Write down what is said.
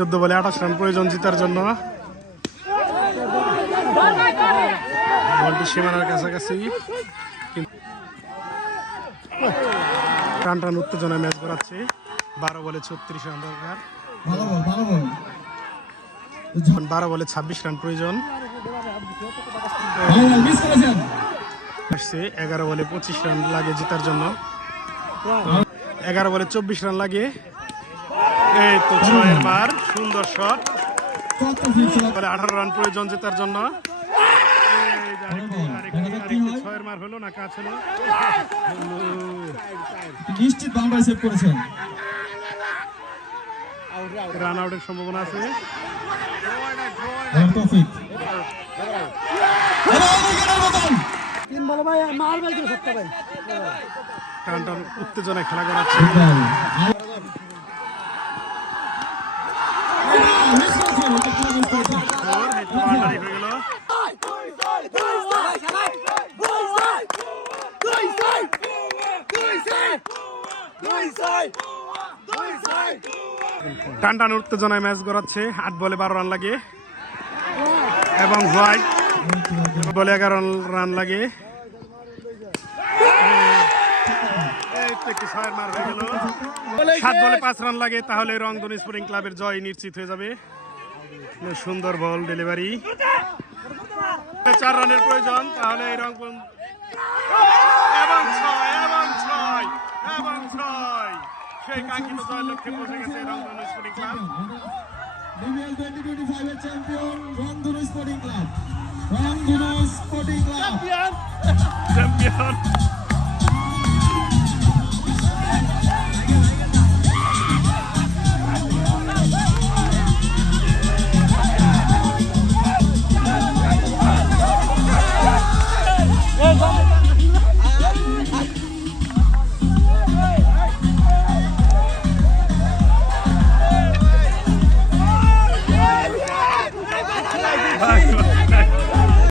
14 বলে 28 রান প্রয়োজন জিতার জন্য। বলটি সীমানার কাছাকাছি, টান টান উত্তেজনায় ম্যাচ গড়াচ্ছে। 12 বলে 36 রান দরকার, 12 বলে 26 রান প্রয়োজন। 11 বলে 25 রান লাগে জেতার জন্য। 11 বলে 24 রান লাগে। এই তো 6 বার, সুন্দর শট। 18 রান প্রয়োজন জেতার জন্য। 6 মার হলো না, কাজ হলো, নিশ্চিত বাউন্ডারি সেভ করেছেন। রান আউটের সম্ভাবনা আছে। টান টান উত্তেজনায় খেলা করাচ্ছে। হয়ে গেল। টান টান উত্তেজনায় ম্যাচ গড়াচ্ছে। 8 বলে 12 রান লাগে এবং হোয়াইট বলে 11 রান লাগে। 7 বলে 5 রান লাগে, তাহলে রংধনু স্পোর্টিং ক্লাবের জয় নিশ্চিত হয়ে যাবে। সুন্দর বল ডেলিভারি, 4 রানের প্রয়োজন, তাহলে এই রংপুর এবং 6 সেই কাঙ্ক্ষিত জয়ের লক্ষ্যে পৌঁছে গেছে রংধনু স্পোর্টিং ক্লাব। BBL 2025 এর চ্যাম্পিয়ন রংধনু স্পোর্টিং ক্লাব। রংধনু স্পোর্টিং ক্লাব চ্যাম্পিয়ন।